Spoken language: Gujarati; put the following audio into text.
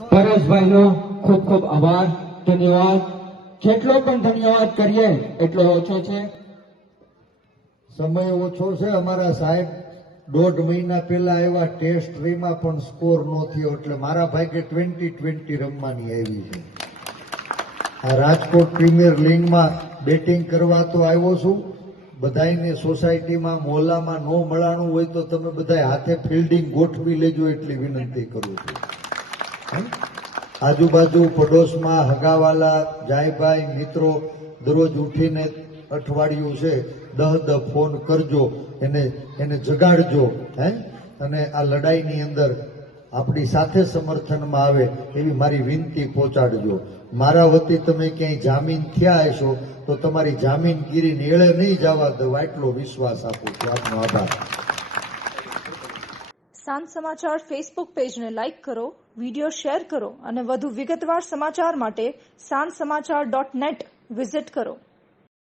પરેશભાઈનો ખૂબ ખૂબ આભાર, ધન્યવાદ. જેટલો પણ ધન્યવાદ કરીએ એટલો ઓછો છે. સમય ઓછો છે. અમારા સાહેબ 1.5 મહિના પહેલા આવ્યા, ટેસ્ટ રીમાં પણ સ્કોર ન થયો, એટલે મારા ભાગે 20-20 રમવાની આવી છે. આ રાજકોટ પ્રીમિયર લીગમાં બેટિંગ કરવા તો આવ્યો છું. બધાને સોસાયટીમાં મોહલ્લામાં ન મળાણું હોય તો તમે બધા હાથે ફિલ્ડિંગ ગોઠવી લેજો એટલી વિનંતી કરું છું. આજુબાજુ પડોશમાં હગાવાલા જાયભાઈ મિત્રો દરરોજ ઉઠીને અઠવાડિયું છે 10 ફોન કરજો, એને જગાડજો. અને આ લડાઈની અંદર આપણી સાથે સમર્થનમાં આવે એવી મારી વિનંતી પહોંચાડજો. મારા વતી તમે ક્યાંય જામીન થયા હશો તો તમારી જામીનગીરી નેળે નહીં જવા દો, એટલો વિશ્વાસ આપું છું. આપનો આભાર. સાંજ સમાચાર ફેસબુક પેજને લાઇક કરો, વિડીયો શેર કરો અને વધુ વિગતવાર સમાચાર માટે sanssamachar.net વિઝિટ કરો.